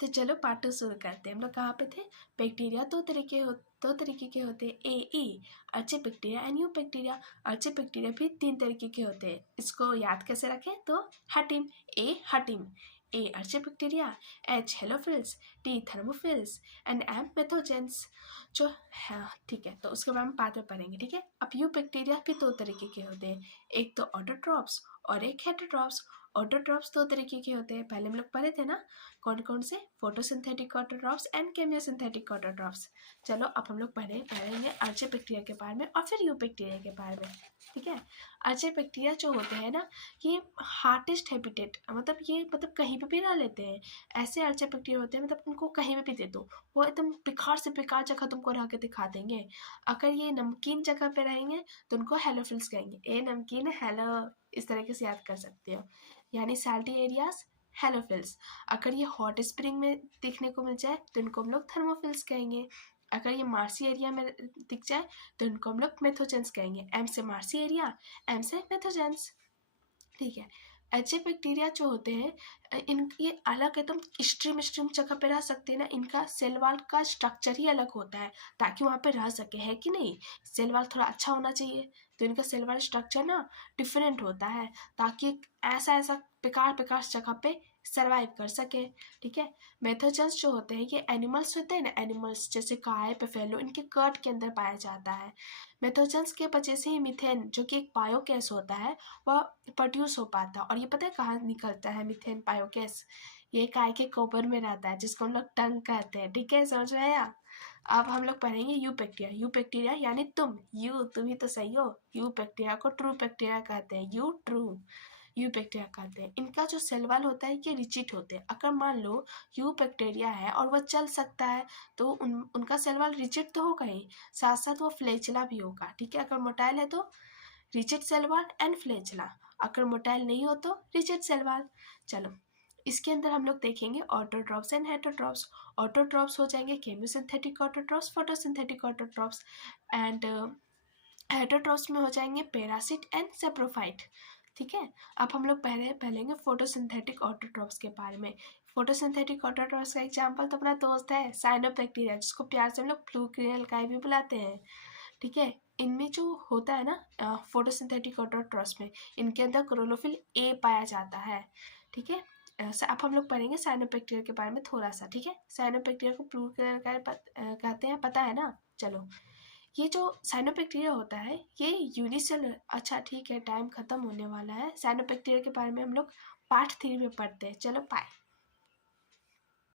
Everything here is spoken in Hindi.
तो चलो पार्ट 2 शुरू करते हैं। हम लोग कहाँ पे थे? बैक्टीरिया दो तरीके के होते हैं, A E archaebacteria and eubacteria. Archaebacteria भी 3 तरीके के होते हैं। इसको याद कैसे रखें? तो हटिम, ए हटिम, A archaebacteria, H halophiles, T thermophiles and M methanogens. जो हाँ ठीक है, तो उसके बारे में बाद में पढ़ेंगे। ठीक है, अब यू बैक्टीरिया भी 2 तरीके के होते हैं, एक तो ऑटोट्रॉप्स और एक हेटेरोट्रॉप्स। ऑटोट्रॉप्स 2 तरीके के होते हैं, पहले हम लोग पढ़े थे ना कौन कौन से? Photosynthetic autotrophs and chemosynthetic autotrophs. चलो अब हम लोग पढ़ेंगे अर्चे बैक्टीरिया के बारे में और फिर यू बैक्टीरिया के बारे में। ठीक है, अर्चे बैक्टीरिया जो होते हैं ना, ये हार्डेस्ट हैबिटेट, मतलब ये कहीं पे भी रह लेते हैं। ऐसे अर्चे बैक्टीरिया होते हैं, मतलब उनको कहीं पे भी दे दो, वो एकदम बेकार से बेकार जगह तुमको रह के दिखा देंगे। अगर ये नमकीन जगह पे रहेंगे तो उनको हेलोफिल्स कहेंगे। ए नमकीन हेलो, इस तरीके से याद कर सकते हो, यानी सैल्टी एरियाज हेलोफिल्स। अगर ये हॉट स्प्रिंग में दिखने को मिल जाए तो इनको हम लोग थर्मोफिल्स कहेंगे। अगर ये मार्सी एरिया में दिख जाए तो इनको हम लोग मेथोजेंस कहेंगे। एम से मार्सी एरिया, एम से मेथोजेंस। ठीक है, ऐसे बैक्टीरिया जो होते हैं इन ये अलग एकदम एक्सट्रीम जगह पे रह सकते हैं ना। इनका सेल वॉल का स्ट्रक्चर ही अलग होता है ताकि वहाँ पे रह सके, है कि नहीं? सेल वॉल थोड़ा अच्छा होना चाहिए, तो इनका सेल वॉल स्ट्रक्चर ना डिफरेंट होता है ताकि ऐसा बेकार जगह पे सर्वाइव कर सके। ठीक है, मेथोजेंस जो होते हैं ये एनिमल्स होते हैं ना, एनिमल्स जैसे गाय बफेलो, इनके कर्ट के अंदर पाया जाता है। मेथोजेंस के वजह से ही मीथेन जो कि एक बायोगैस होता है वह प्रोड्यूस हो पाता है। और ये पता है कहाँ निकलता है मीथेन बायोगैस? ये गाय के गोबर में रहता है, जिसको हम लोग टंग कहते हैं। ठीक है, समझ में आया? अब हम लोग पढ़ेंगे यू बैक्टीरिया। यू बैक्टीरिया यानी तुम ही तो सही हो। यू बैक्टीरिया को ट्रू बैक्टीरिया कहते हैं, यू ट्रू यू बैक्टीरिया कहते हैं। इनका जो सेल वॉल होता है ये रिजिड होते हैं। अगर मान लो यू बैक्टीरिया है और वह चल सकता है तो उनका सेल वॉल रिजिड तो होगा ही, साथ साथ वो फ्लैचेला भी होगा। ठीक है, अगर मोटाइल है तो रिजिड सेल वॉल एंड फ्लैचेला, अगर मोटाइल नहीं हो तो रिजिड सेल वॉल। चलो इसके अंदर हम लोग देखेंगे ऑटोट्रॉप्स एंड हेटेरोट्रॉप्स। ऑटोट्रॉप्स हो जाएंगे chemosynthetic autotrophs, photosynthetic autotrophs and heterotrophs में हो जाएंगे पैरासिट एंड सेप्रोफाइट। ठीक है, अब हम लोग पहलेंगे फोटोसिंथेटिक ऑटोट्रॉप्स के बारे में। फोटोसिंथेटिक ऑटोट्रॉप्स का एग्जांपल तो अपना दोस्त है साइनोबैक्टीरिया, जिसको प्यार से हम लोग फ्लूक्रिनल भी बुलाते हैं। ठीक है, इनमें जो होता है ना फोटोसिंथेटिक ऑटोट्रॉप्स में, इनके अंदर क्लोरोफिल ए पाया जाता है। ठीक है, अब हम लोग पढ़ेंगे साइनोबैक्टीरिया के बारे में थोड़ा सा। ठीक है, साइनोबैक्टीरिया को फ्लूक्रिनल कहते हैं, पता है ना? चलो, ये जो साइनोबैक्टीरिया होता है ये यूनिसेलुलर। अच्छा ठीक है, टाइम खत्म होने वाला है। साइनोबैक्टीरिया के बारे में हम लोग पार्ट 3 में पढ़ते हैं। चलो बाय।